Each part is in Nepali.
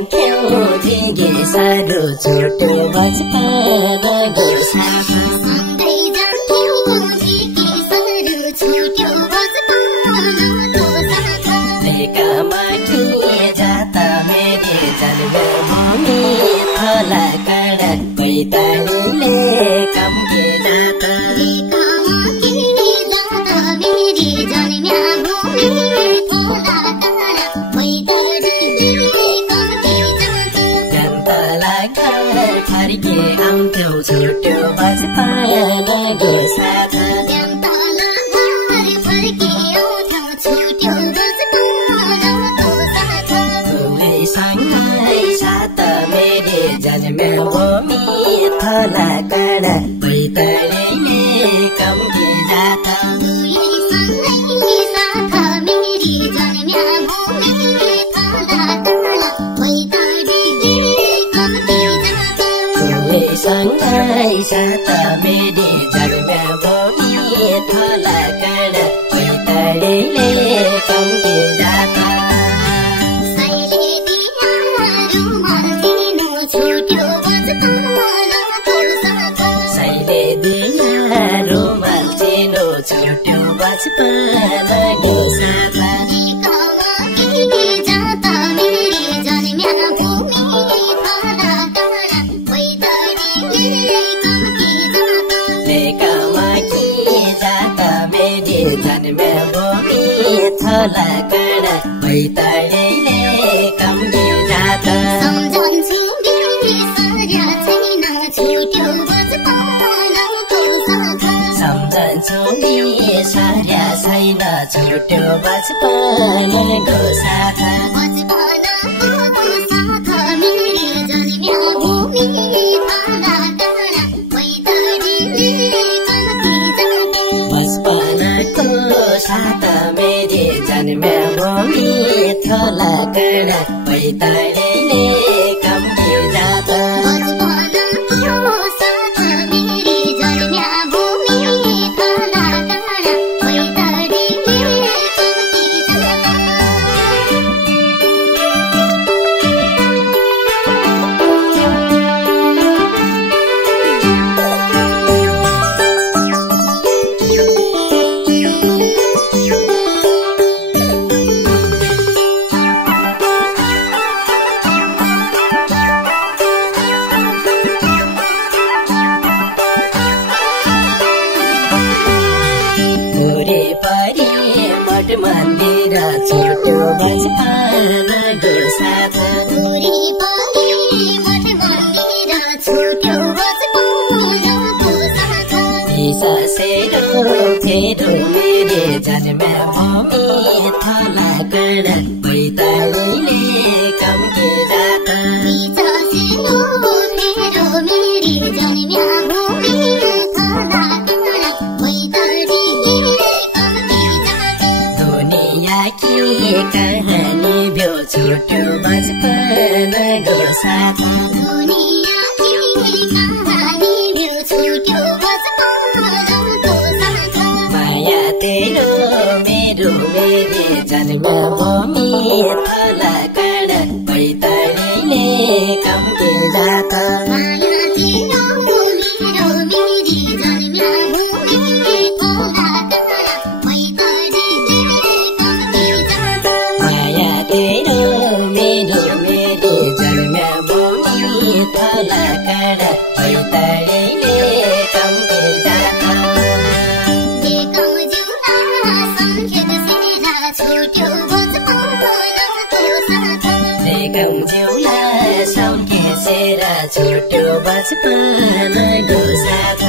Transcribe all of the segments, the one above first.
सङ्ख्याउ दिगे साह्रो छोटो बचपनको साथ लेकामा के जाता मेरे जन्मभूमि थला कडा पैतालीले कम के जाता फर्के आउँथ्यौ छोटो बचपनको साथ सँगै साथ मेरे जन्मभूमि थला कडा पैतालीले कम के जाता सँगै साथ मेरे जन्मभूमि थला कडा पैतालीले कम के जाता सैले दिया रुमाल चिनो छोटो बचपनको साथ जन्मभूमि थला कडा पैतालीले कम के जाता सम्झन्छु नि सार्या छैन छोटो बचपनको साथ साथ मेरे जन्मभूमि थला कडा पैतालीले कम के जाता मन्दिर छोटो बचपनको साथ सेरो फेरो मेरे जन्मभूमि थला कडा पैतालीले कम के जाता कहानी भ्यो छोटो बचपनको साथ माया तेरो मेरो मेरे जन्मभूमि थला कडा पैतालीले कम के जाता थला कडा पैतालीले कम के जाता सम्झौला सम्झेर छोटो बचपनको साथ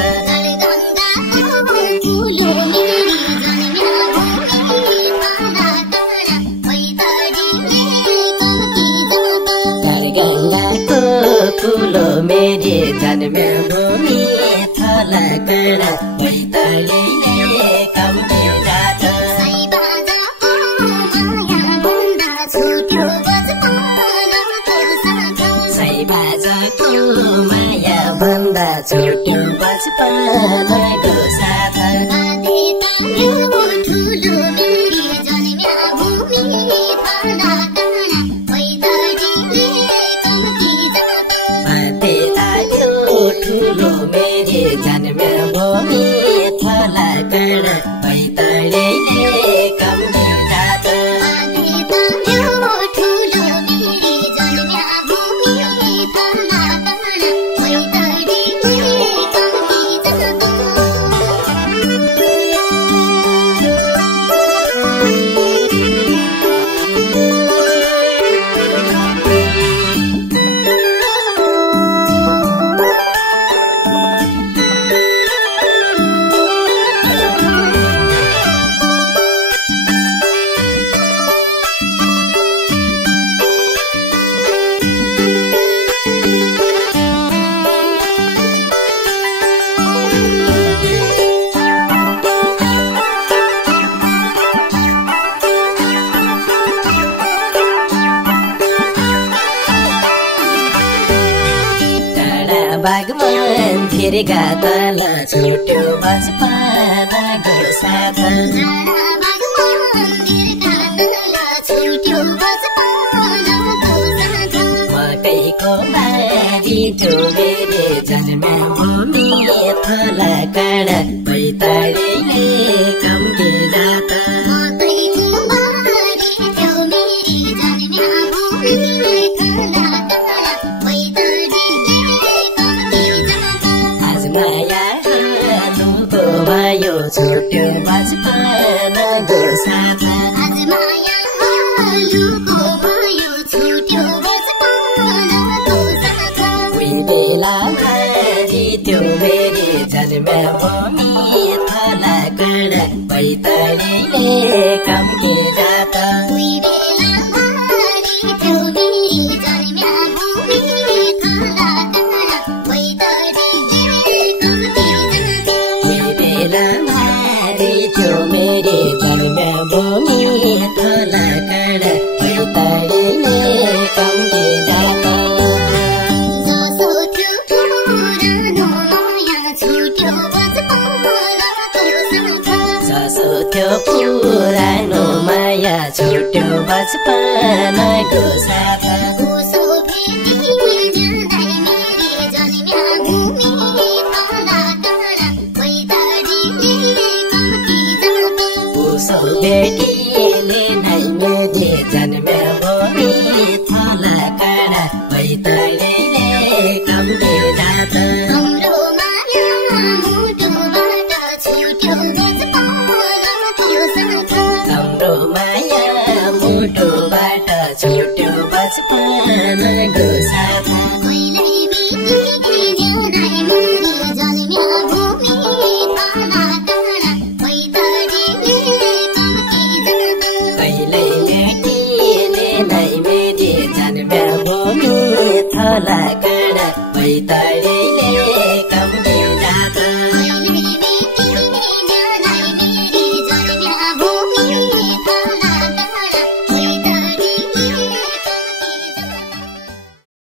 ठुलो मेरे जन्मभूमि थला कडा पैतालीले कम के जाता सैबाजको माया भन्दा छोटो बचपनको साथ ठुलो मेरे जन्मभूमि थला कडा पैतालीले बागमन फेरिका तल छुट्यो बचपनको साथ मकैको बारी डुबेरे जन्मा भूमि थला काँडा बैतडीले कम्ती जात भयो छुट्यो बचपनको साथ उही बेला भारी त्यो मेरी जन्मा भूमि थला काँडा बैतडीले कम्ती जात मेरे जन्मा भूमि थला काँडा बैतडीले कम्ती जात जसो थियो पुरानो माया छुट्यो बचपनको साथ बेटीले नै मेरी जन्मा भूमि थला काँडा बैतडीले कम्ती जात हाम्रो माया मुटुबाट छुट्यो बचपनको साथ थला काँडा बैतडीले